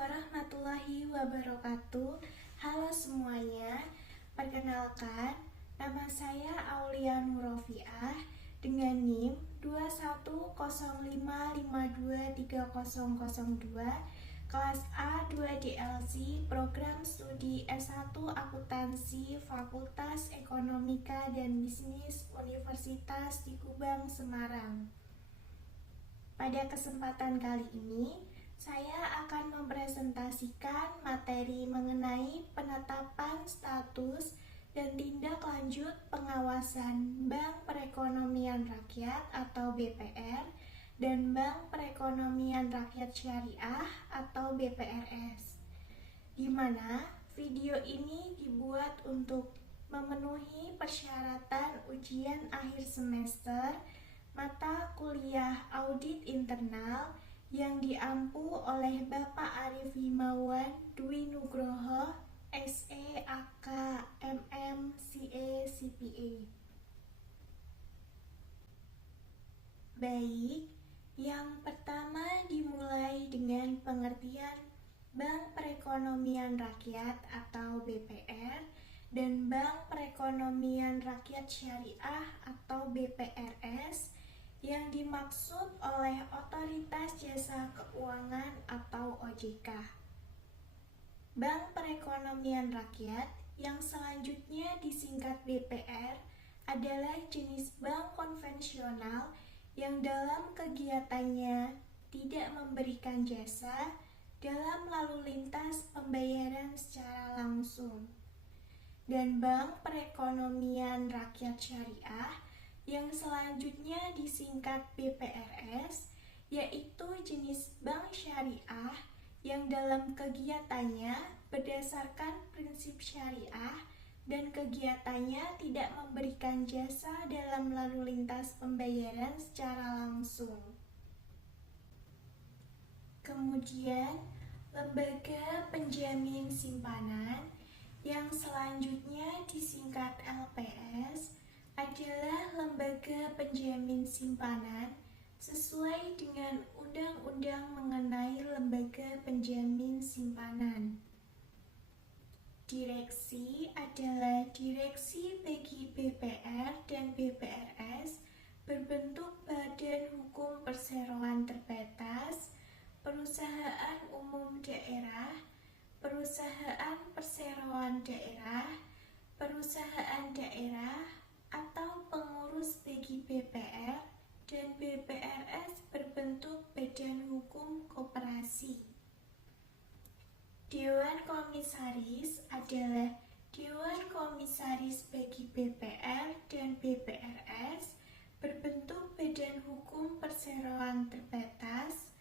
warahmatullahi wabarakatuh. Halo semuanya, perkenalkan, nama saya Aulia Nurofiah dengan NIM 21055230002, kelas A 2DLC, program studi S1 Akuntansi, Fakultas Ekonomika dan Bisnis Universitas di Kubang, Semarang. Pada kesempatan kali ini, saya akan mempresentasikan materi mengenai penetapan status dan tindak lanjut pengawasan Bank Perekonomian Rakyat atau BPR dan Bank Perekonomian Rakyat Syariah atau BPRS, di mana video ini dibuat untuk memenuhi persyaratan ujian akhir semester mata kuliah audit internal yang diampu oleh Bapak Arif Himawan Dwi Nugroho, SE, AK, MM, CA, CPA. Baik, yang pertama dimulai dengan pengertian Bank Perekonomian Rakyat atau BPR dan Bank Perekonomian Rakyat Syariah atau BPRS yang dimaksud oleh Otoritas Jasa Keuangan atau OJK. Bank Perekonomian Rakyat yang selanjutnya disingkat BPR adalah jenis bank konvensional yang dalam kegiatannya tidak memberikan jasa dalam lalu lintas pembayaran secara langsung. Dan Bank Perekonomian Rakyat Syariah yang selanjutnya disingkat BPRS, yaitu jenis bank syariah yang dalam kegiatannya berdasarkan prinsip syariah dan kegiatannya tidak memberikan jasa dalam lalu lintas pembayaran secara langsung. Kemudian, lembaga penjamin simpanan yang selanjutnya disingkat LPS adalah lembaga penjamin simpanan sesuai dengan Undang-Undang mengenai lembaga penjamin simpanan. Direksi adalah direksi bagi BPR dan BPRS berbentuk badan hukum perseroan terbatas, perusahaan umum daerah, perusahaan perseroan daerah, perusahaan daerah, atau pengurus bagi BPR dan BPRS berbentuk badan hukum koperasi. Dewan Komisaris adalah Dewan Komisaris bagi BPR dan BPRS berbentuk badan hukum perseroan terbatas.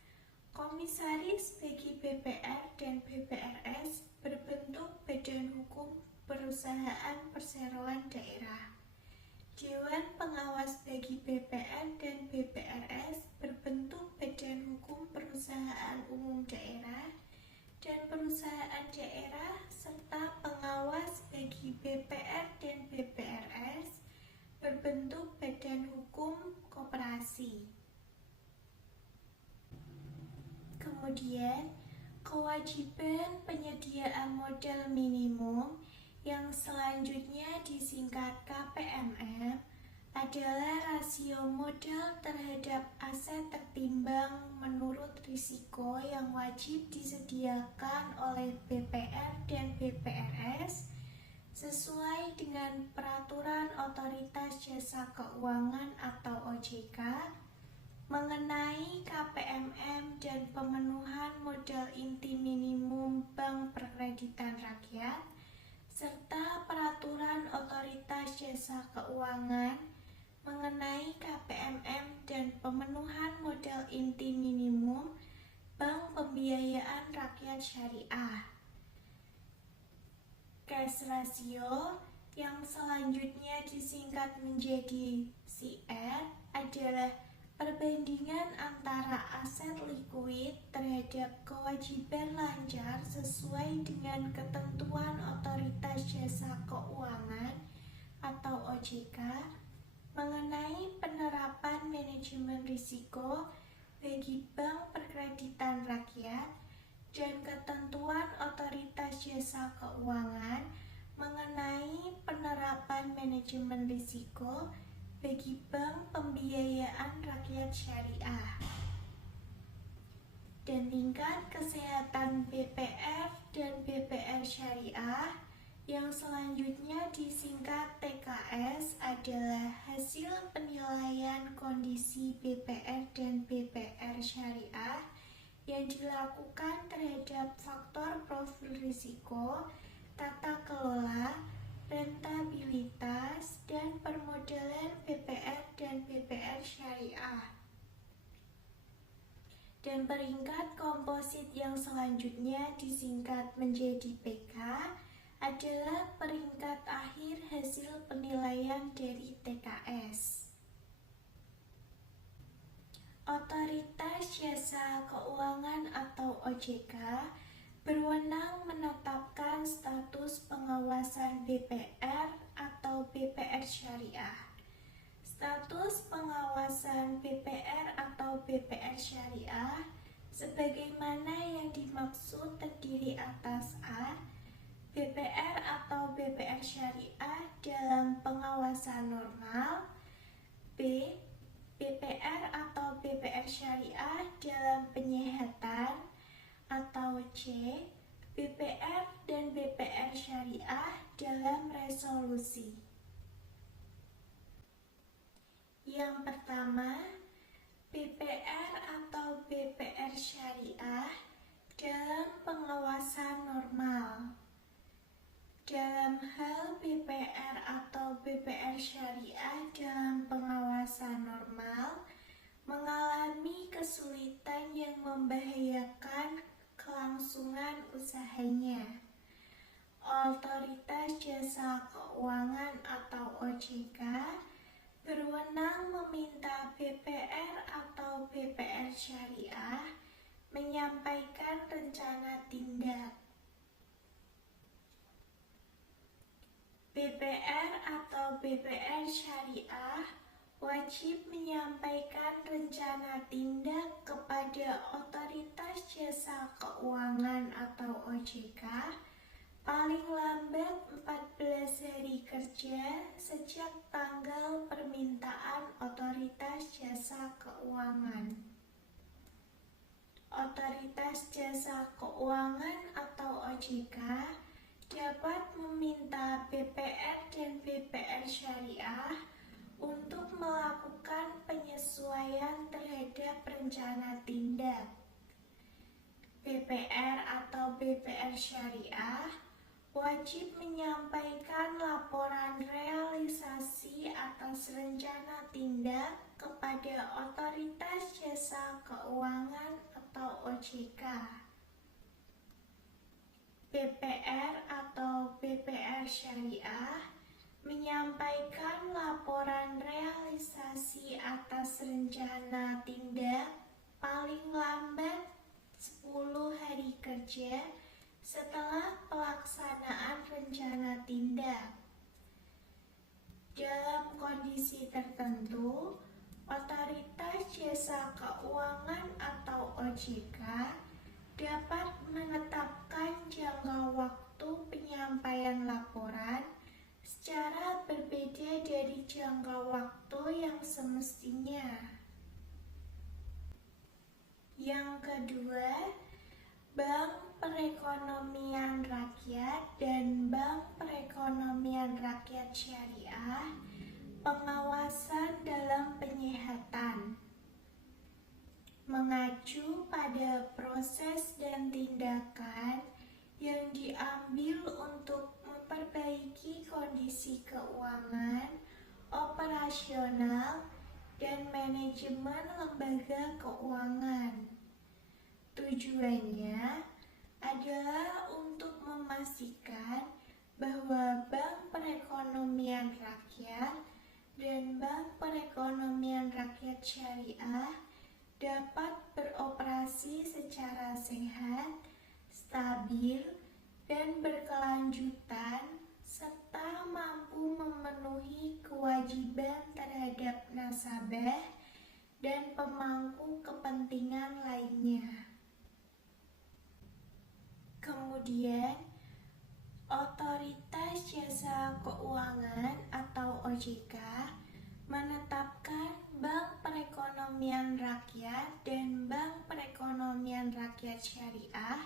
Komisaris bagi BPR dan BPRS berbentuk badan hukum perusahaan perseroan daerah. Dewan Pengawas bagi BPR dan BPRS berbentuk badan hukum perusahaan umum daerah dan perusahaan daerah serta pengawas bagi BPR dan BPRS berbentuk badan hukum koperasi. Kemudian, kewajiban penyediaan modal minimum yang selanjutnya disingkat KPMM adalah rasio modal terhadap aset tertimbang menurut risiko yang wajib disediakan oleh BPR dan BPRS sesuai dengan Peraturan Otoritas Jasa Keuangan atau OJK mengenai KPMM dan pemenuhan modal inti minimum Bank Perkreditan Rakyat serta Peraturan Otoritas Jasa Keuangan mengenai KPMM dan pemenuhan modal inti minimum Bank Pembiayaan Rakyat Syariah. Cash ratio yang selanjutnya disingkat menjadi CR adalah perbandingan antara aset likuid terhadap kewajiban lancar sesuai dengan ketentuan Otoritas Jasa Keuangan atau OJK mengenai penerapan manajemen risiko bagi Bank Perkreditan Rakyat dan ketentuan Otoritas Jasa Keuangan mengenai penerapan manajemen risiko bagi bank pembiayaan rakyat syariah, dan tingkat kesehatan BPR dan BPR syariah yang selanjutnya disingkat TKS adalah hasil penilaian kondisi BPR dan BPR syariah yang dilakukan terhadap faktor profil risiko, tata kelola, rentabilitas, dan permodalan BPR dan BPR syariah. Dan peringkat komposit yang selanjutnya disingkat menjadi PK adalah peringkat akhir hasil penilaian dari TKS. Otoritas Jasa Keuangan atau OJK berwenang menetapkan status pengawasan BPR atau BPR syariah. Status pengawasan BPR atau BPR syariah sebagaimana yang dimaksud terdiri atas A. BPR atau BPR syariah dalam pengawasan normal, B. BPR atau BPR syariah dalam penyehatan, atau C. BPR dan BPR syariah dalam resolusi. Yang pertama, BPR atau BPR syariah dalam pengawasan normal. Dalam hal BPR atau BPR syariah dalam pengawasan normal mengalami kesulitan yang membahayakan kelangsungan usahanya, Otoritas Jasa Keuangan atau OJK berwenang meminta BPR atau BPR syariah menyampaikan rencana tindak. BPR atau BPR syariah wajib menyampaikan rencana tindak kepada Otoritas Jasa Keuangan atau OJK paling lambat 14 hari kerja sejak tanggal permintaan Otoritas Jasa Keuangan. Otoritas Jasa Keuangan atau OJK dapat meminta BPR dan BPR syariah untuk melakukan penyesuaian terhadap rencana tindak. BPR atau BPR syariah wajib menyampaikan laporan realisasi atas rencana tindak kepada Otoritas Jasa Keuangan atau OJK. BPR atau BPR syariah menyampaikan laporan realisasi atas rencana tindak paling lambat 10 hari kerja setelah pelaksanaan rencana tindak. Dalam kondisi tertentu, Otoritas Jasa Keuangan atau OJK dapat menetapkan jangka waktu penyampaian laporan secara berbeda dari jangka waktu yang semestinya. Yang kedua, Bank Perekonomian Rakyat dan Bank Perekonomian Rakyat Syariah, pengawasan dalam penyehatan. Mengacu pada proses dan tindakan yang diambil untuk memperbaiki kondisi keuangan, operasional, dan manajemen lembaga keuangan. Tujuannya adalah untuk memastikan bahwa Bank Perekonomian Rakyat dan Bank Perekonomian Rakyat Syariah dapat beroperasi secara sehat, stabil, dan berkelanjutan, serta mampu memenuhi kewajiban terhadap nasabah dan pemangku kepentingan lainnya. Kemudian, Otoritas Jasa Keuangan atau OJK menetapkan Bank Perekonomian Rakyat dan Bank Perekonomian Rakyat Syariah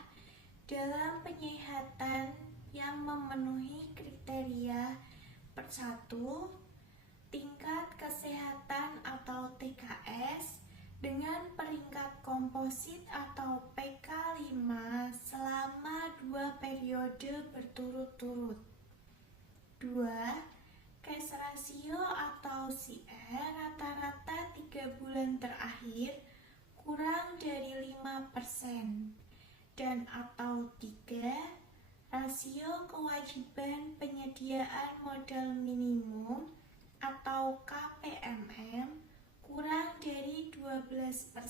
dalam penyihatan yang memenuhi kriteria 1. Tingkat kesehatan atau TKS dengan peringkat komposit atau PK5 selama 2 periode berturut-turut. 2. Cash ratio atau CR rata-rata 3 bulan terakhir kurang dari 5% dan atau 3. Rasio kewajiban penyediaan modal minimum atau KPMM kurang dari 12%.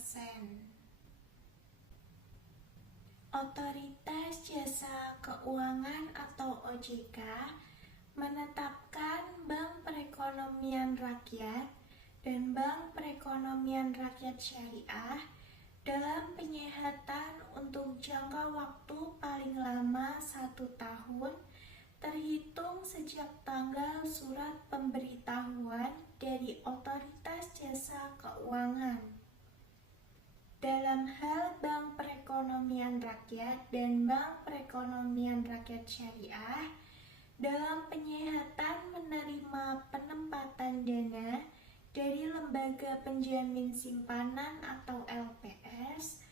Otoritas Jasa Keuangan atau OJK menetapkan Bank Perekonomian Rakyat dan Bank Perekonomian Rakyat Syariah dalam penyihatan untuk jangka waktu paling lama 1 tahun terhitung sejak tanggal surat pemberitahuan dari Otoritas Jasa Keuangan. Dalam hal Bank Perekonomian Rakyat dan Bank Perekonomian Rakyat Syariah, dalam penyihatan menerima penempatan dana dari Lembaga Penjamin Simpanan atau LPS,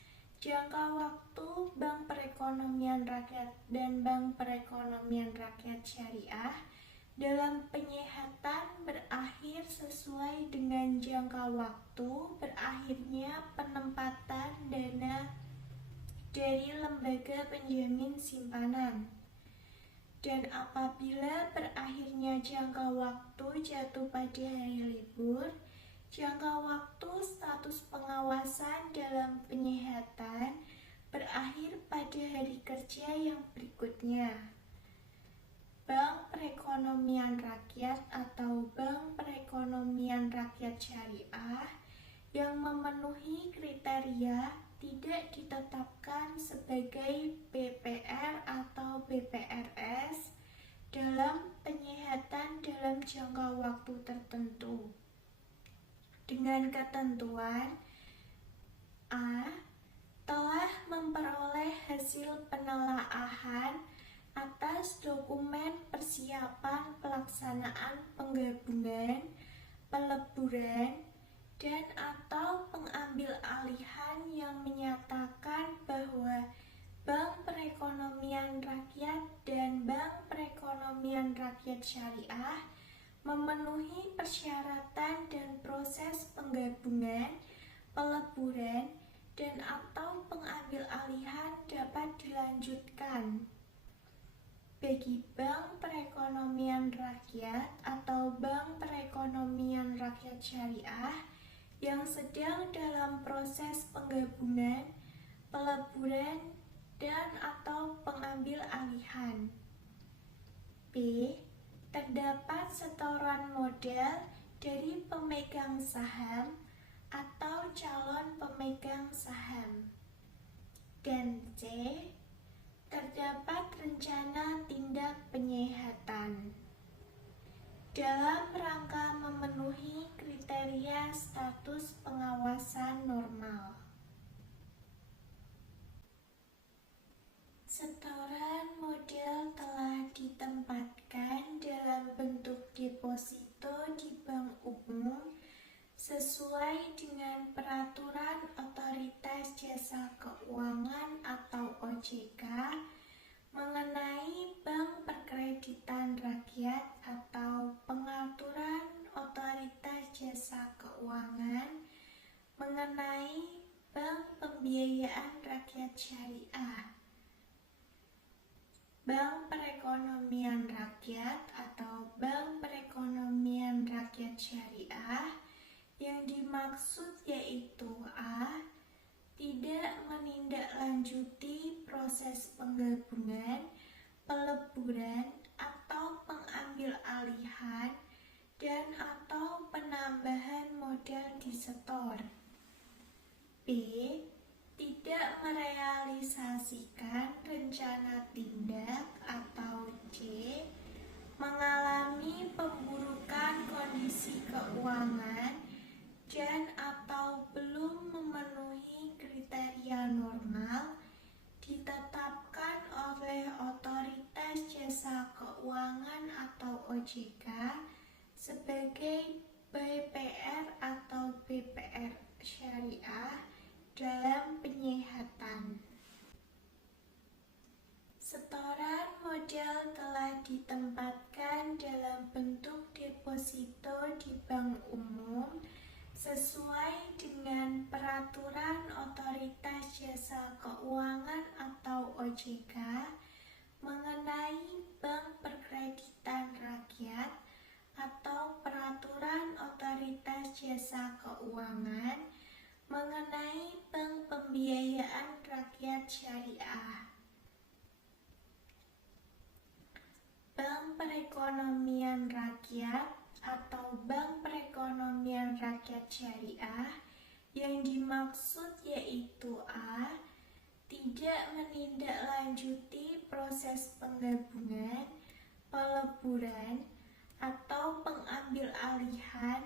jangka waktu Bank Perekonomian Rakyat dan Bank Perekonomian Rakyat Syariah dalam penyihatan berakhir sesuai dengan jangka waktu berakhirnya penempatan dana dari Lembaga Penjamin Simpanan. Dan apabila berakhirnya jangka waktu jatuh pada hari libur, jangka waktu status pengawasan dalam penyihatan berakhir pada hari kerja yang berikutnya. Bank Perekonomian Rakyat atau Bank Perekonomian Rakyat Syariah yang memenuhi kriteria tidak ditetapkan sebagai BPR atau BPRS dalam penyihatan dalam jangka waktu tertentu. Dengan ketentuan A. Telah memperoleh hasil penelaahan atas dokumen persiapan pelaksanaan penggabungan, peleburan, dan atau pengambil alihan yang menyatakan bahwa Bank Perekonomian Rakyat dan Bank Perekonomian Rakyat Syariah memenuhi persyaratan dan proses penggabungan, peleburan, dan atau pengambil alihan dapat dilanjutkan. Bagi Bank Perekonomian Rakyat atau Bank Perekonomian Rakyat Syariah yang sedang dalam proses penggabungan, peleburan, dan atau pengambil alihan. B. Terdapat setoran modal dari pemegang saham atau calon pemegang saham. Dan C. Terdapat rencana tindak penyihatan dalam rangka memenuhi kriteria status pengawasan normal. Setoran modal telah ditempatkan dalam bentuk deposito di bank umum sesuai dengan peraturan Otoritas Jasa Keuangan atau OJK mengenai Bank Perkreditan Rakyat atau pengaturan Otoritas Jasa Keuangan mengenai Bank Pembiayaan Rakyat Syariah. Bank Perekonomian Rakyat atau Bank Perekonomian Rakyat Syariah yang dimaksud yaitu A. Tidak menindaklanjuti proses penggabungan, peleburan, atau pengambil alihan dan atau penambahan modal disetor. B. tidak merealisasikan rencana tindak atau C. Mengalami pemburukan kondisi keuangan dan atau belum memenuhi kriteria normal ditetapkan oleh Otoritas Jasa Keuangan atau OJK sebagai BPR atau BPR Syariah dalam penyihatan. Setoran modal telah ditempatkan dalam bentuk deposito di bank umum sesuai dengan peraturan Otoritas Jasa Keuangan atau OJK mengenai Bank Perkreditan Rakyat atau peraturan Otoritas Jasa Keuangan mengenai Bank Pembiayaan Rakyat Syariah. Bank Perekonomian Rakyat atau Bank Perekonomian Rakyat Syariah yang dimaksud yaitu A. Tidak menindaklanjuti proses penggabungan, peleburan, atau pengambil-alihan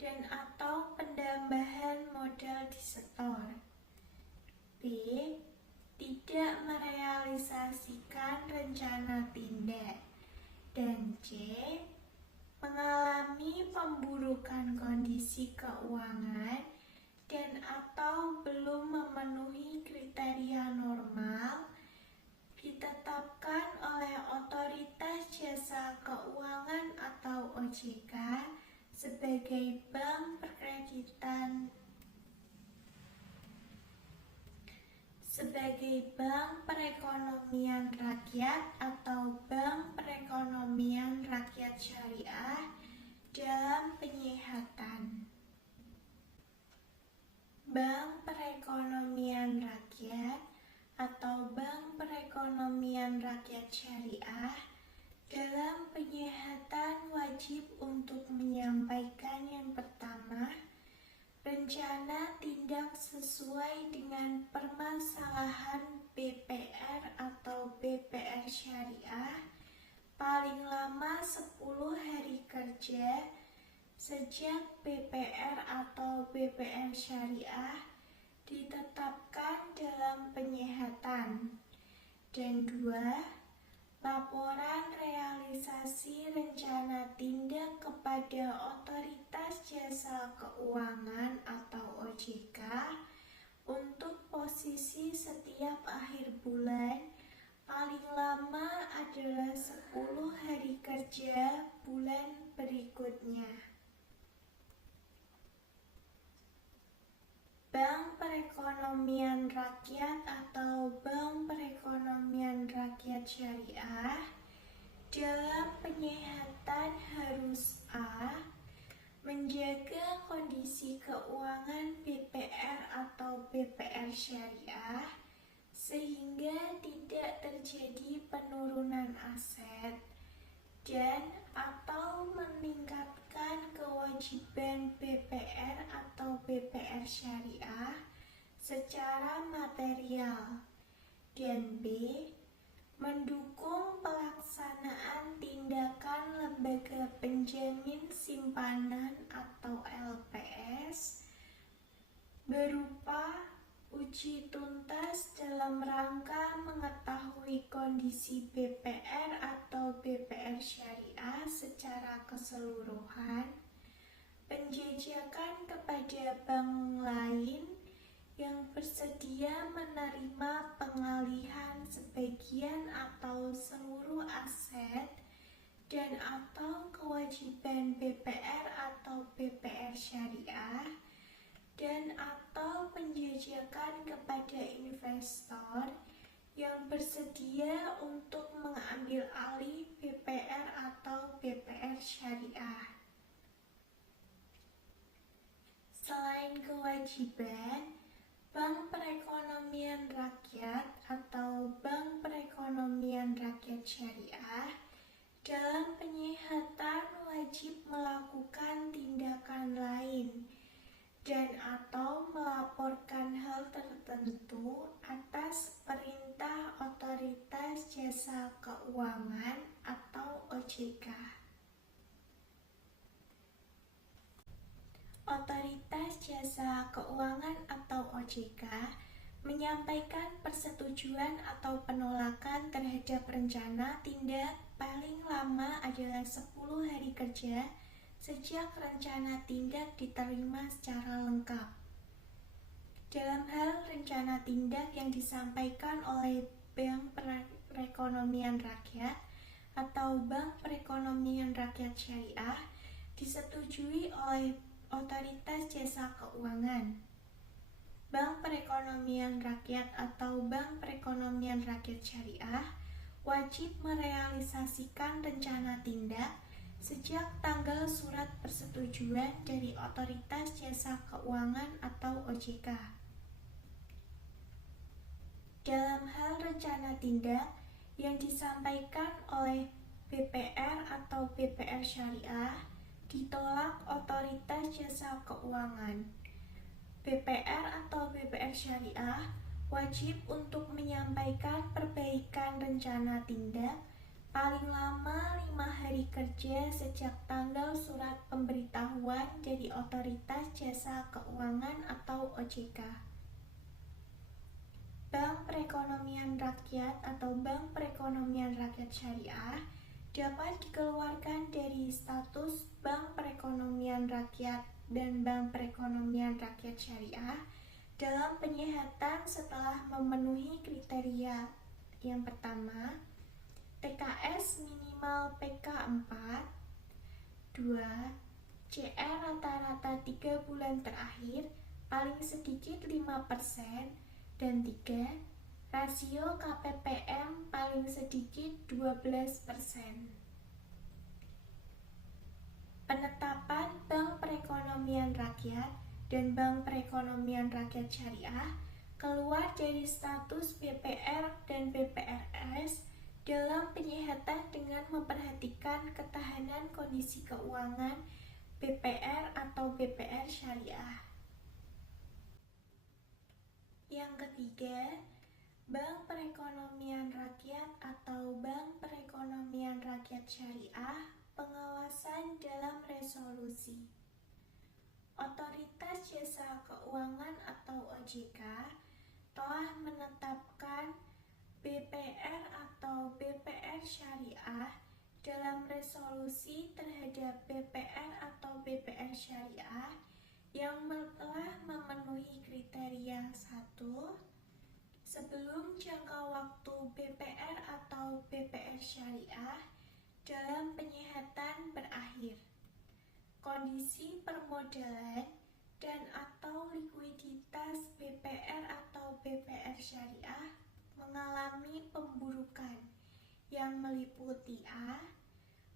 dan atau pendambahan modal disetor. B. Tidak merealisasikan rencana tindak. Dan C. Mengalami pemburukan kondisi keuangan dan atau belum memenuhi kriteria normal ditetapkan oleh Otoritas Jasa Keuangan atau OJK sebagai Bank Perekonomian Rakyat atau Bank Perekonomian Rakyat Syariah dalam penyihatan. Bank Perekonomian Rakyat atau Bank Perekonomian Rakyat Syariah dalam penyihatan wajib untuk menyampaikan yang pertama, rencana tindak sesuai dengan permasalahan BPR atau BPR Syariah paling lama 10 hari kerja sejak BPR atau BPR Syariah ditetapkan dalam penyihatan. Dan 2. Laporan realisasi rencana tindak kepada Otoritas Jasa Keuangan atau OJK untuk posisi setiap akhir bulan paling lama adalah 10 hari kerja bulan berikutnya. Bank Perekonomian Rakyat atau Bank Perekonomian Rakyat Syariah dalam penyihatan harus A. Menjaga kondisi keuangan BPR atau BPR Syariah sehingga tidak terjadi penurunan aset dan atau meningkatkan kewajiban BPR atau BPR Syariah secara material. Dan B. Mendukung pelaksanaan tindakan lembaga penjamin simpanan atau LPS berupa uji tuntas dalam rangka mengetahui kondisi BPR atau BPR Syariah secara keseluruhan, penjajakan kepada bank lain yang bersedia menerima pengalihan sebagian atau seluruh aset dan atau kewajiban BPR atau BPR Syariah dan atau penjajakan kepada investor yang bersedia untuk mengambil alih BPR atau BPR Syariah. Selain kewajiban, Bank Perekonomian Rakyat atau Bank Perekonomian Rakyat Syariah dalam penyihatan wajib melakukan tindakan lain dan atau melaporkan hal tertentu Otoritas Jasa Keuangan atau OJK menyampaikan persetujuan atau penolakan terhadap rencana tindak paling lama adalah 10 hari kerja sejak rencana tindak diterima secara lengkap. Dalam hal rencana tindak yang disampaikan oleh Bank Perekonomian Rakyat atau Bank Perekonomian Rakyat Syariah disetujui oleh Otoritas Jasa Keuangan. Bank Perekonomian Rakyat atau Bank Perekonomian Rakyat Syariah wajib merealisasikan rencana tindak sejak tanggal surat persetujuan dari Otoritas Jasa Keuangan atau OJK. Dalam hal rencana tindak yang disampaikan oleh BPR atau BPR Syariah ditolak Otoritas Jasa Keuangan. BPR atau BPR Syariah wajib untuk menyampaikan perbaikan rencana tindak paling lama 5 hari kerja sejak tanggal surat pemberitahuan dari Otoritas Jasa Keuangan atau OJK. Bank Perekonomian Rakyat atau Bank Perekonomian Rakyat Syariah dapat dikeluarkan dari status Bank Perekonomian Rakyat dan Bank Perekonomian Rakyat Syariah dalam penyihatan setelah memenuhi kriteria. Yang pertama, TKS minimal PK 4, 2, CR rata-rata 3 bulan terakhir paling sedikit 5%, dan 3, rasio KPPM paling sedikit 12%. Penetapan Bank Perekonomian Rakyat dan Bank Perekonomian Rakyat Syariah keluar dari status BPR dan BPRS dalam penyihatan dengan memperhatikan ketahanan kondisi keuangan BPR atau BPR Syariah. Yang ketiga, Bank Perekonomian Rakyat atau Bank Perekonomian Rakyat Syariah pengawasan dalam resolusi. Otoritas Jasa Keuangan atau OJK telah menetapkan BPR atau BPR Syariah dalam resolusi terhadap BPR atau BPR Syariah yang telah memenuhi kriteria 1. Sebelum jangka waktu BPR atau BPR Syariah dalam penyihatan berakhir, kondisi permodalan dan atau likuiditas BPR atau BPR Syariah mengalami pemburukan yang meliputi A.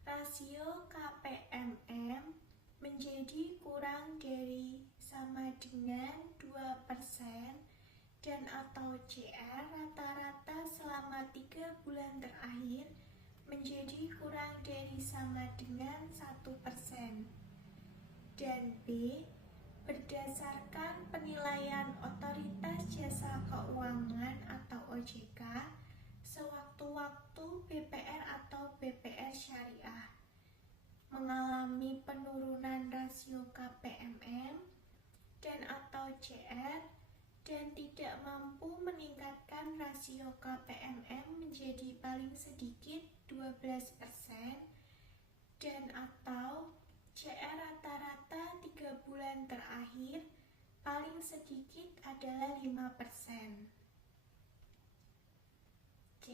Rasio KPMM menjadi kurang dari sama dengan 2% dan atau CR rata-rata selama 3 bulan terakhir menjadi kurang dari sama dengan 1%. Dan B. Berdasarkan penilaian Otoritas Jasa Keuangan atau OJK, sewaktu-waktu BPR atau BPR Syariah mengalami penurunan rasio KPMM dan atau CR dan tidak mampu meningkatkan rasio KPMM menjadi paling sedikit 12% dan atau CR rata-rata 3 bulan terakhir paling sedikit adalah 5%. C.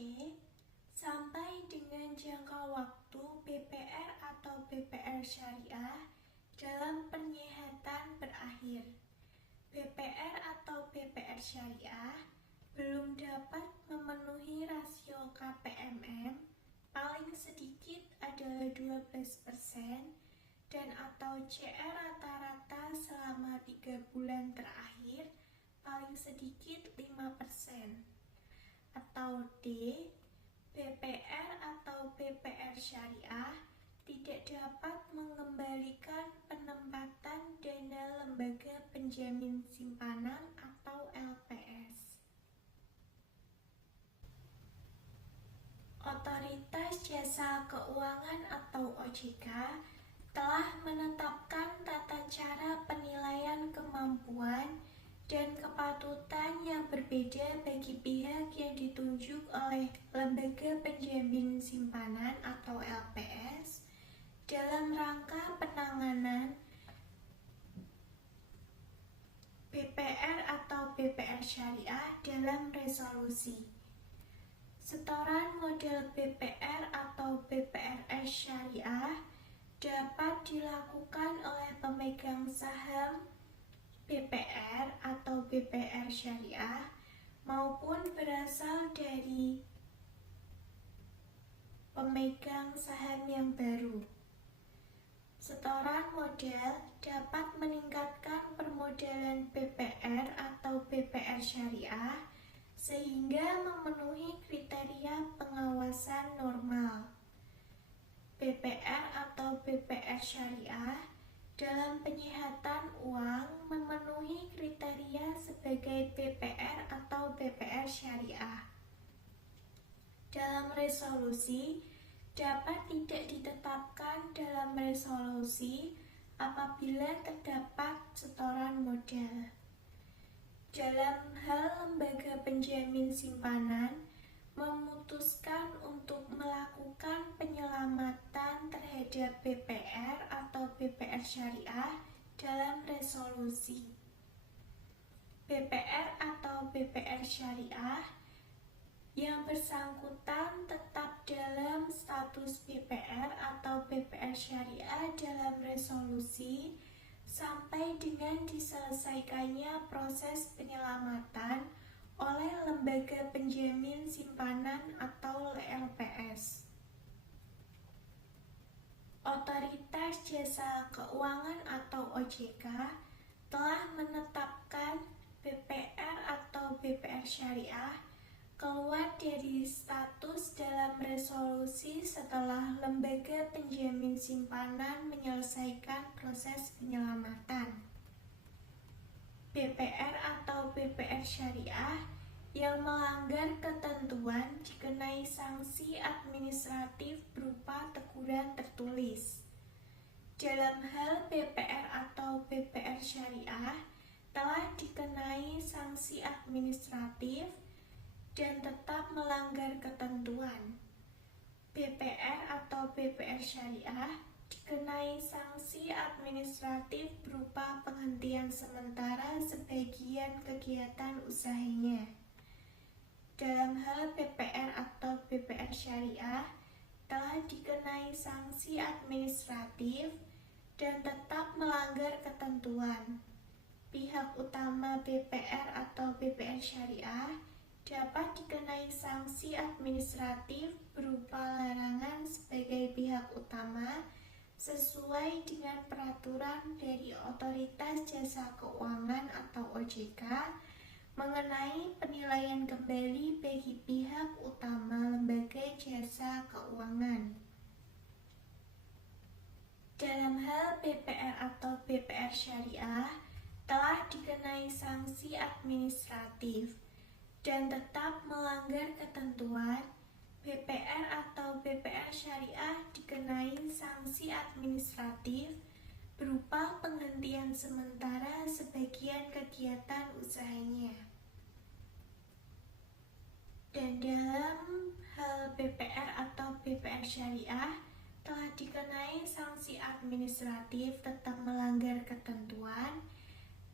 Sampai dengan jangka waktu BPR atau BPR Syariah dalam penyihatan berakhir, BPR atau BPR Syariah belum dapat memenuhi rasio KPMM paling sedikit adalah 12% dan atau CR rata-rata selama 3 bulan terakhir paling sedikit 5%. Atau D. BPR atau BPR Syariah tidak dapat mengembalikan penempatan dana lembaga penjamin simpanan atau LPS. Otoritas Jasa Keuangan atau OJK telah menetapkan tata cara penilaian kemampuan dan kepatutan yang berbeda bagi pihak yang ditunjuk oleh Lembaga Penjamin Simpanan atau LPS dalam rangka penanganan BPR atau BPR Syariah dalam resolusi. Setoran model BPR atau BPRS Syariah dapat dilakukan oleh pemegang saham BPR atau BPR Syariah maupun berasal dari pemegang saham yang baru. Setoran modal dapat meningkatkan permodalan BPR atau BPR Syariah sehingga memenuhi kriteria pengawasan normal. BPR atau BPR Syariah dalam penyihatan uang memenuhi kriteria sebagai BPR atau BPR Syariah. Dalam resolusi dapat tidak ditetapkan dalam resolusi apabila terdapat setoran modal. Dalam hal lembaga penjamin simpanan memutuskan untuk melakukan penyelamatan terhadap BPR atau BPR Syariah dalam resolusi. BPR atau BPR Syariah yang bersangkutan tetap dalam status BPR atau BPR Syariah dalam resolusi sampai dengan diselesaikannya proses penyelamatan oleh Lembaga Penjamin Simpanan atau LPS. Otoritas Jasa Keuangan atau OJK telah menetapkan BPR atau BPR Syariah keluar dari status dalam resolusi setelah Lembaga Penjamin Simpanan menyelesaikan proses penyelamatan. BPR atau BPR Syariah yang melanggar ketentuan dikenai sanksi administratif berupa teguran tertulis. Dalam hal BPR atau BPR Syariah telah dikenai sanksi administratif dan tetap melanggar ketentuan. BPR atau BPR Syariah dikenai sanksi administratif berupa penghentian sementara sebagian kegiatan usahanya. Dalam hal BPR atau BPR Syariah telah dikenai sanksi administratif dan tetap melanggar ketentuan. Pihak utama BPR atau BPR Syariah dapat dikenai sanksi administratif berupa larangan sebagai pihak utama sesuai dengan peraturan dari Otoritas Jasa Keuangan atau OJK mengenai penilaian kembali bagi pihak utama lembaga jasa keuangan. Dalam hal BPR atau BPR Syariah telah dikenai sanksi administratif dan tetap melanggar ketentuan. BPR atau BPR Syariah dikenai sanksi administratif berupa penghentian sementara sebagian kegiatan usahanya. Dan dalam hal BPR atau BPR Syariah telah dikenai sanksi administratif tetap melanggar ketentuan.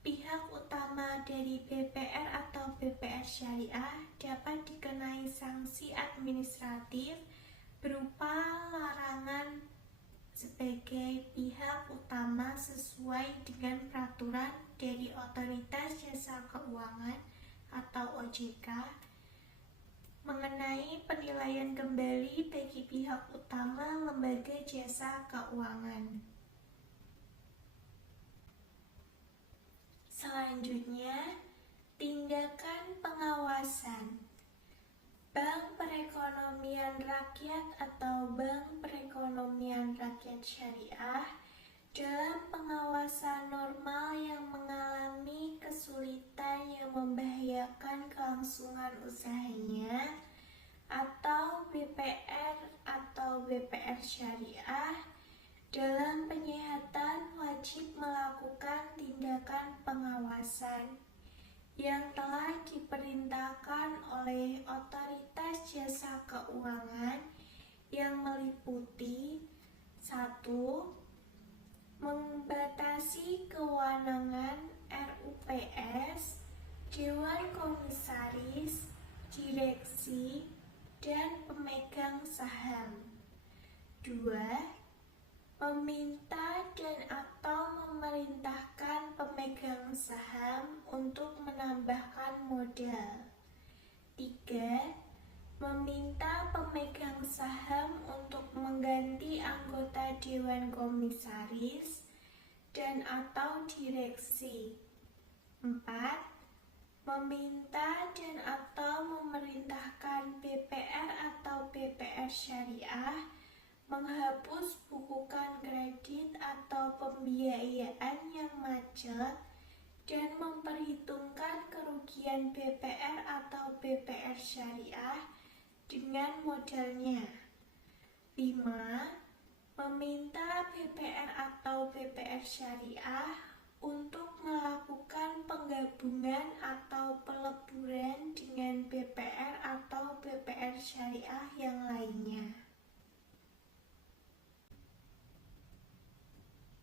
Pihak utama dari BPR atau BPR Syariah dapat dikenai sanksi administratif berupa larangan sebagai pihak utama sesuai dengan peraturan dari Otoritas Jasa Keuangan atau OJK mengenai penilaian kembali bagi pihak utama lembaga jasa keuangan. Selanjutnya, tindakan pengawasan. Bank Perekonomian Rakyat atau Bank Perekonomian Rakyat Syariah dalam pengawasan normal yang mengalami kesulitan yang membahayakan kelangsungan usahanya atau BPR atau BPR Syariah dalam penyiapan yang telah diperintahkan oleh Otoritas Jasa Keuangan yang meliputi 1. Membatasi kewenangan RUPS, Dewan Komisaris, Direksi, dan pemegang saham. 2. Meminta dan atau memerintahkan pemegang saham untuk menambahkan modal. 3. Meminta pemegang saham untuk mengganti anggota Dewan Komisaris dan atau direksi. 4. Meminta dan atau memerintahkan BPR atau BPR Syariah menghapus bukukan kredit atau pembiayaan yang macet dan memperhitungkan kerugian BPR atau BPR Syariah dengan modalnya. 5. Meminta BPR atau BPR Syariah untuk melakukan penggabungan atau peleburan dengan BPR atau BPR Syariah yang lainnya.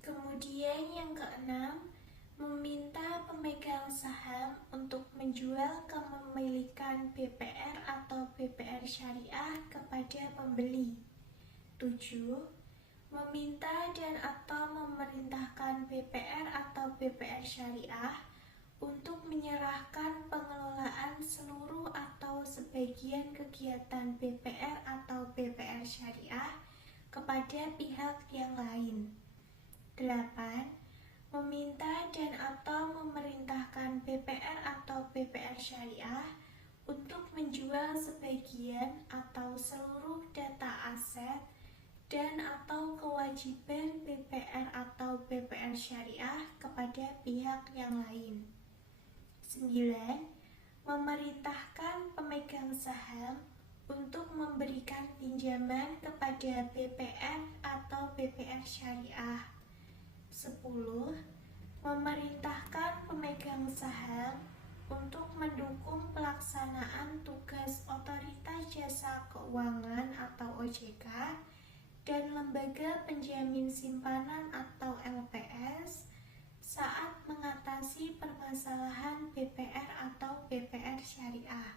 Kemudian yang keenam, meminta pemegang saham untuk menjual kepemilikan BPR atau BPR Syariah kepada pembeli. 7. Meminta dan atau memerintahkan BPR atau BPR Syariah untuk menyerahkan pengelolaan seluruh atau sebagian kegiatan BPR atau BPR Syariah kepada pihak yang lain. 8. Meminta dan atau memerintahkan BPR atau BPR Syariah untuk menjual sebagian atau seluruh data aset dan atau kewajiban BPR atau BPR Syariah kepada pihak yang lain. 9. Memerintahkan pemegang saham untuk memberikan pinjaman kepada BPR atau BPR Syariah. 10. Memerintahkan pemegang saham untuk mendukung pelaksanaan tugas Otoritas Jasa Keuangan atau OJK dan Lembaga Penjamin Simpanan atau LPS saat mengatasi permasalahan BPR atau BPR Syariah.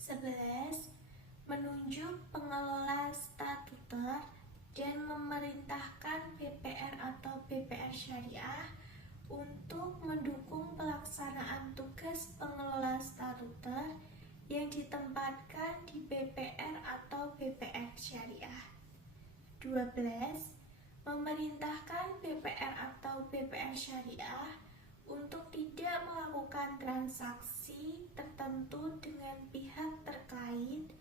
11. Menunjuk pengelola statuter dan memerintahkan BPR atau BPR Syariah untuk mendukung pelaksanaan tugas pengelola statuter yang ditempatkan di BPR atau BPR Syariah. 12. Memerintahkan BPR atau BPR Syariah untuk tidak melakukan transaksi tertentu dengan pihak terkait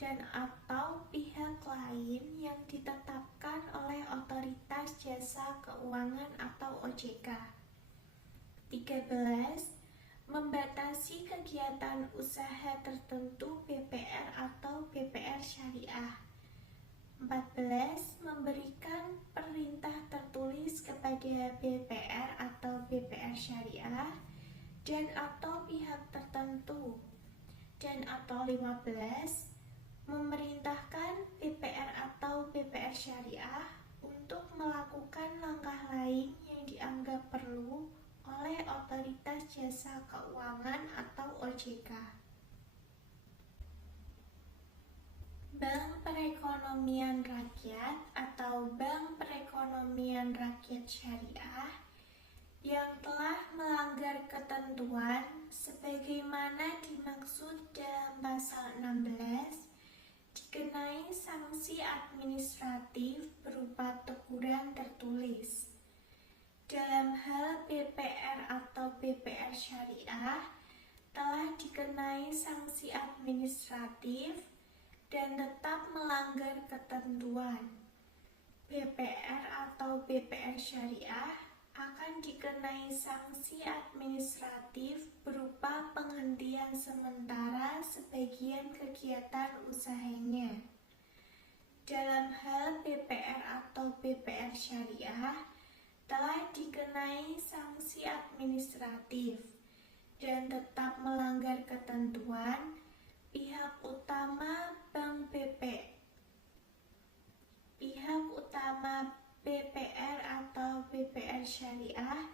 dan atau pihak lain yang ditetapkan oleh Otoritas Jasa Keuangan atau OJK. 13. Membatasi kegiatan usaha tertentu BPR atau BPR Syariah. 14. Memberikan perintah tertulis kepada BPR atau BPR Syariah dan atau pihak tertentu. Dan atau 15. Memerintahkan BPR atau BPR Syariah untuk melakukan langkah lain yang dianggap perlu oleh Otoritas Jasa Keuangan atau OJK. Bank Perekonomian Rakyat atau Bank Perekonomian Rakyat Syariah yang telah melanggar ketentuan sebagaimana dimaksud dalam pasal 16 dikenai sanksi administratif berupa teguran tertulis. Dalam hal BPR atau BPR Syariah telah dikenai sanksi administratif dan tetap melanggar ketentuan. BPR atau BPR Syariah akan dikenai sanksi administratif berupa penghentian sementara sebagian kegiatan usahanya. Dalam hal BPR atau BPR Syariah telah dikenai sanksi administratif dan tetap melanggar ketentuan, pihak utama Bank BPR atau BPR Syariah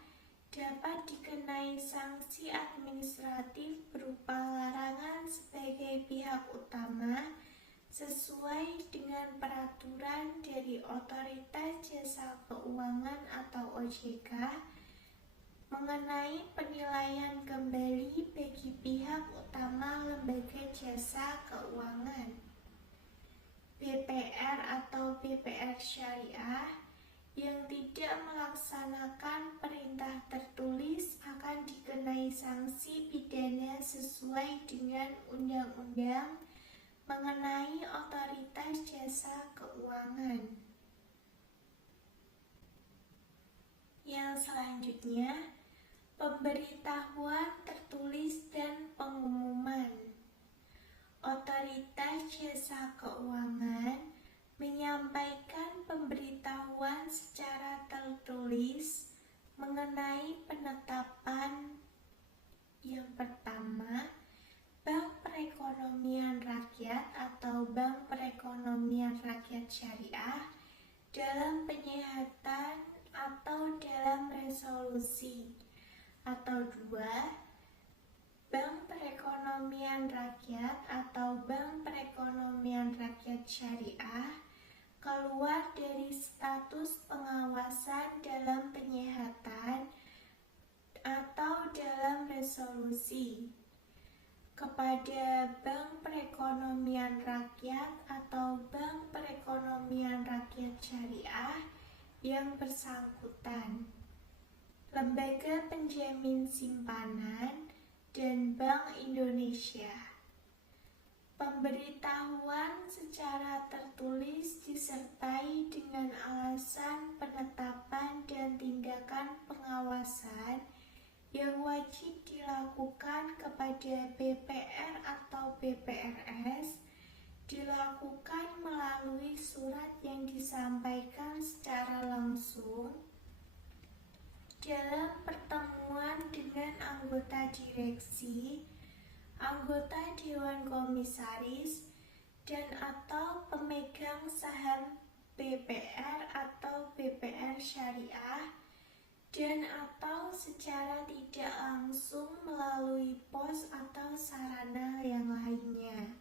dapat dikenai sanksi administratif berupa larangan sebagai pihak utama sesuai dengan peraturan dari Otoritas Jasa Keuangan atau OJK mengenai penilaian kembali bagi pihak utama lembaga jasa keuangan. BPR atau BPR Syariah yang tidak melaksanakan perintah tertulis akan dikenai sanksi pidana sesuai dengan undang-undang mengenai Otoritas Jasa Keuangan. Yang selanjutnya, pemberitahuan tertulis dan pengumuman. Otoritas Jasa Keuangan menyampaikan pemberitahuan secara tertulis mengenai penetapan yang pertama, Bank Perekonomian Rakyat atau Bank Perekonomian Rakyat Syariah dalam penyihatan atau dalam resolusi. Atau dua, Bank Perekonomian Rakyat atau Bank Perekonomian Rakyat Syariah keluar dari status pengawasan dalam penyihatan atau dalam resolusi kepada Bank Perekonomian Rakyat atau Bank Perekonomian Rakyat Syariah yang bersangkutan, Lembaga Penjamin Simpanan, dan Bank Indonesia. Pemberitahuan secara tertulis disertai dengan alasan penetapan dan tindakan pengawasan yang wajib dilakukan kepada BPR atau BPRS dilakukan melalui surat yang disampaikan secara langsung dalam pertemuan dengan anggota direksi, anggota Dewan Komisaris, dan atau pemegang saham BPR atau BPR Syariah, dan atau secara tidak langsung melalui pos atau sarana yang lainnya.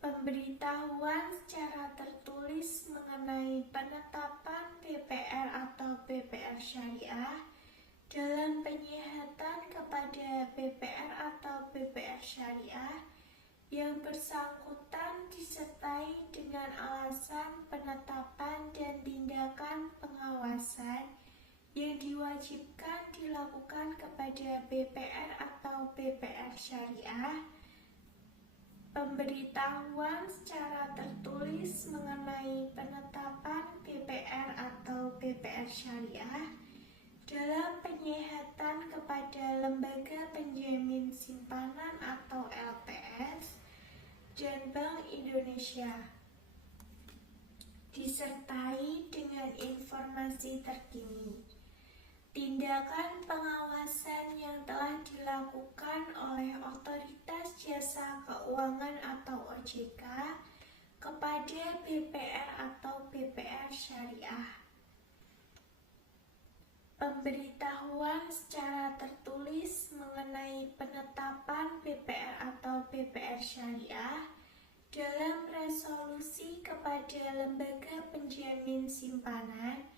Pemberitahuan secara tertulis mengenai penetapan BPR atau BPR Syariah dalam penyihatan kepada BPR atau BPR Syariah yang bersangkutan disertai dengan alasan penetapan dan tindakan pengawasan yang diwajibkan dilakukan kepada BPR atau BPR Syariah. Pemberitahuan secara tertulis mengenai penetapan BPR atau BPR Syariah dalam penyihatan kepada Lembaga Penjamin Simpanan atau LPS dan Bank Indonesia, disertai dengan informasi terkini. Tindakan pengawasan yang telah dilakukan oleh Otoritas Jasa Keuangan atau OJK kepada BPR atau BPR Syariah. Pemberitahuan secara tertulis mengenai penetapan BPR atau BPR Syariah dalam resolusi kepada Lembaga Penjamin Simpanan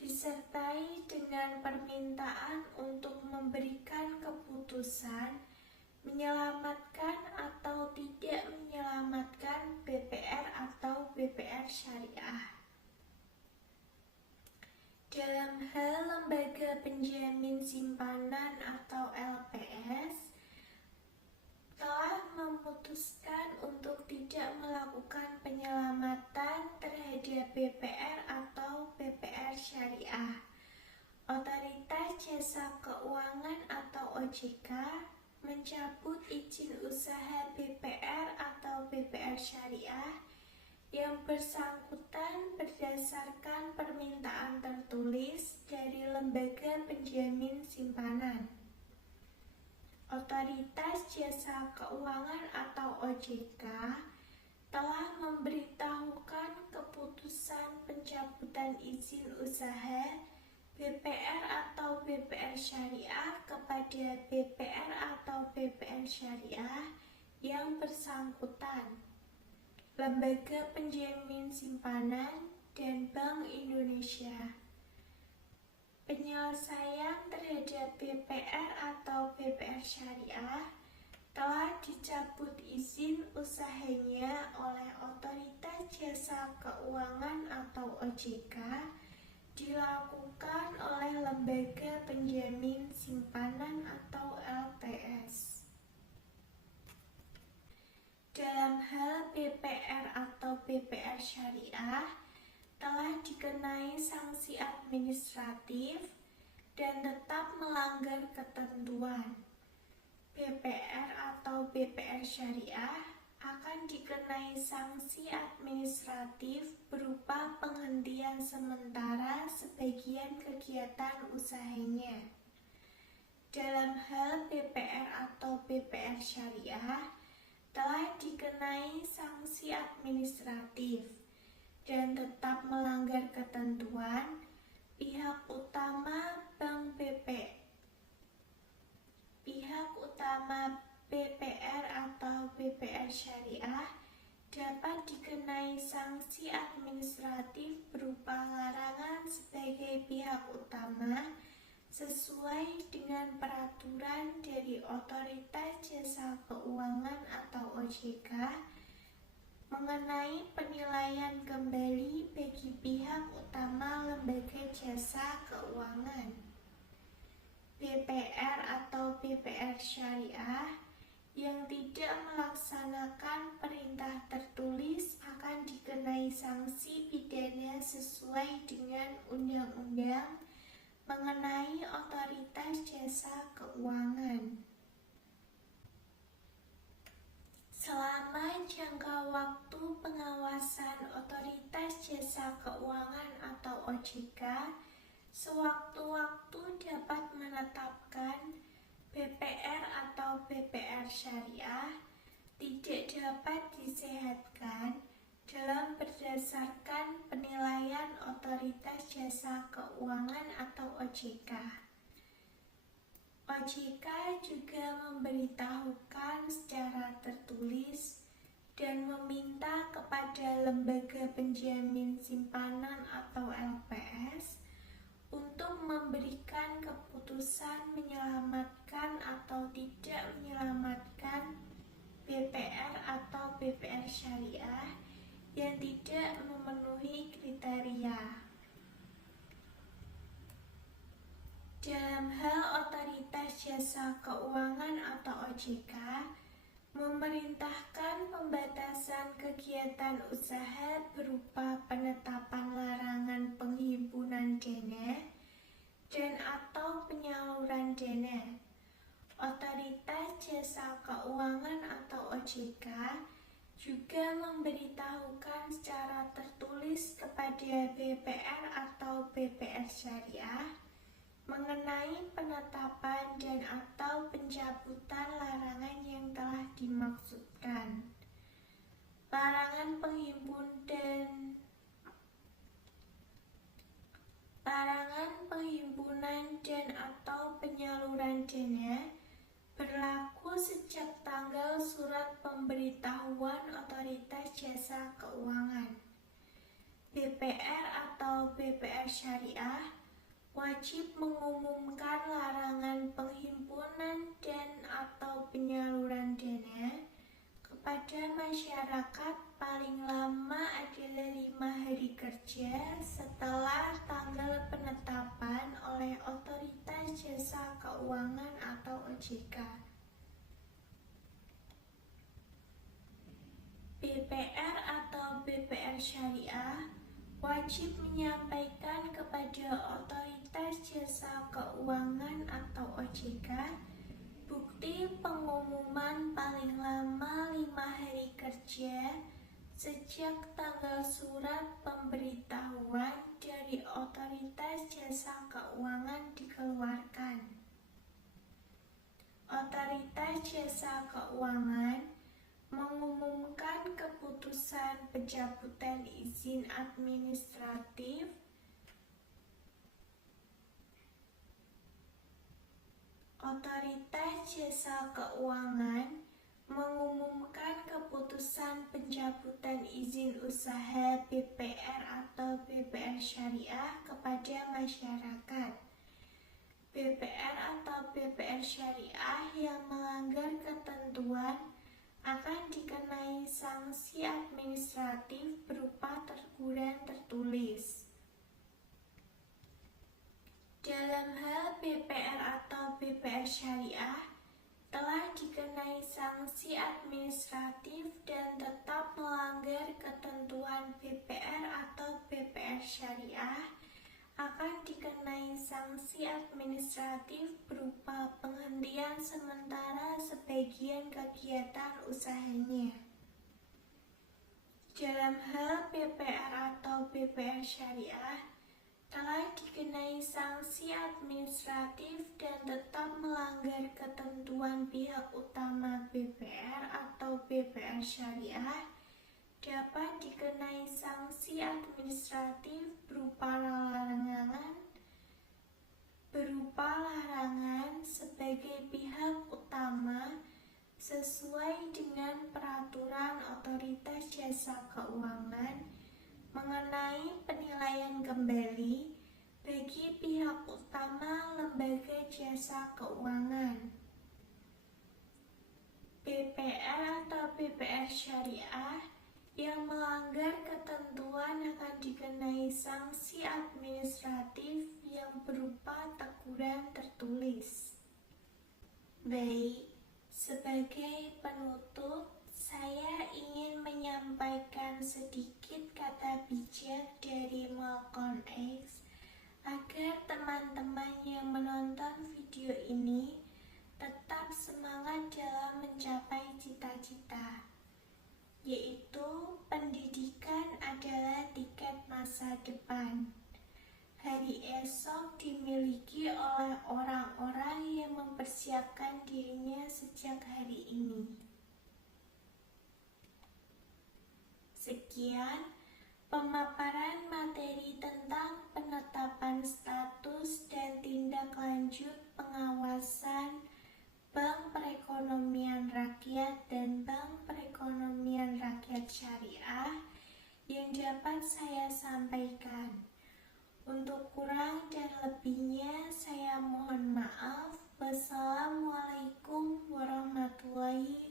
disertai dengan permintaan untuk memberikan keputusan menyelamatkan atau tidak menyelamatkan BPR atau BPR Syariah. Dalam hal Lembaga Penjamin Simpanan atau LPS telah memutuskan untuk tidak melakukan penyelamatan terhadap BPR atau BPR Syariah. Otoritas Jasa Keuangan atau OJK mencabut izin usaha BPR atau BPR Syariah yang bersangkutan berdasarkan permintaan tertulis dari Lembaga Penjamin Simpanan. Otoritas Jasa Keuangan atau OJK telah memberitahukan keputusan pencabutan izin usaha BPR atau BPR Syariah kepada BPR atau BPR Syariah yang bersangkutan, Lembaga Penjamin Simpanan, dan Bank Indonesia. Penyelesaian terhadap BPR atau BPR Syariah telah dicabut izin usahanya oleh Otoritas Jasa Keuangan atau OJK dilakukan oleh Lembaga Penjamin Simpanan atau LPS. Dalam hal BPR atau BPR Syariah telah dikenai sanksi administratif dan tetap melanggar ketentuan. BPR atau BPR Syariah akan dikenai sanksi administratif berupa penghentian sementara sebagian kegiatan usahanya. Dalam hal BPR atau BPR Syariah telah dikenai sanksi administratif dan tetap melanggar ketentuan, pihak utama BPR atau BPR Syariah dapat dikenai sanksi administratif berupa larangan sebagai pihak utama sesuai dengan peraturan dari Otoritas Jasa Keuangan atau OJK mengenai penilaian kembali bagi pihak utama lembaga jasa keuangan. BPR atau BPR Syariah yang tidak melaksanakan perintah tertulis akan dikenai sanksi pidana sesuai dengan undang-undang mengenai Otoritas Jasa Keuangan. Selama jangka waktu pengawasan Otoritas Jasa Keuangan atau OJK, sewaktu-waktu dapat menetapkan BPR atau BPR Syariah tidak dapat disehatkan dalam berdasarkan penilaian Otoritas Jasa Keuangan atau OJK. OJK juga memberitahukan secara tertulis dan meminta kepada Lembaga Penjamin Simpanan atau LPS untuk memberikan keputusan menyelamatkan atau tidak menyelamatkan BPR atau BPR Syariah yang tidak memenuhi kriteria. Dalam hal Otoritas Jasa Keuangan atau OJK memerintahkan pembatasan kegiatan usaha berupa penetapan larangan penghimpunan dana dan atau penyaluran dana. Otoritas Jasa Keuangan atau OJK juga memberitahukan secara tertulis kepada BPR atau BPR Syariah mengenai penetapan dan atau pencabutan larangan yang telah dimaksudkan. Larangan penghimpunan dan atau penyaluran dana berlaku sejak tanggal surat pemberitahuan Otoritas Jasa Keuangan. BPR atau BPR Syariah wajib mengumumkan larangan penghimpunan dan atau penyaluran dana kepada masyarakat paling lama adalah 5 hari kerja setelah tanggal penetapan oleh Otoritas Jasa Keuangan atau OJK. BPR atau BPR Syariah wajib menyampaikan kepada Otoritas Jasa Keuangan atau OJK bukti pengumuman paling lama 5 hari kerja sejak tanggal surat pemberitahuan dari Otoritas Jasa Keuangan dikeluarkan. Otoritas Jasa Keuangan mengumumkan keputusan pencabutan izin administratif Otoritas Jasa Keuangan mengumumkan keputusan pencabutan izin usaha BPR atau BPR Syariah kepada masyarakat. BPR atau BPR Syariah yang melanggar ketentuan akan dikenai sanksi administratif berupa teguran tertulis. Dalam hal BPR atau BPR Syariah telah dikenai sanksi administratif dan tetap melanggar ketentuan BPR atau BPR Syariah akan dikenai sanksi administratif berupa penghentian sementara sebagian kegiatan usahanya. Dalam hal BPR atau BPR Syariah telah dikenai sanksi administratif dan tetap melanggar ketentuan pihak utama BPR atau BPR Syariah dapat dikenai sanksi administratif berupa larangan sebagai pihak utama sesuai dengan peraturan Otoritas Jasa Keuangan mengenai penilaian kembali bagi pihak utama lembaga jasa keuangan. BPR atau BPR Syariah yang melanggar ketentuan akan dikenai sanksi administratif yang berupa teguran tertulis. Baik, sebagai penutup, saya ingin menyampaikan sedikit kata bijak dari Malcolm X agar teman-teman yang menonton video ini tetap semangat dalam mencapai cita-cita, yaitu pendidikan adalah tiket masa depan. Hari esok dimiliki oleh orang-orang yang mempersiapkan dirinya sejak hari ini. Sekian pemaparan materi tentang penetapan status dan tindak lanjut pengawasan Bank Perekonomian Rakyat dan Bank Perekonomian Rakyat Syariah yang dapat saya sampaikan. Untuk kurang dan lebihnya saya mohon maaf. Wassalamualaikum warahmatullahi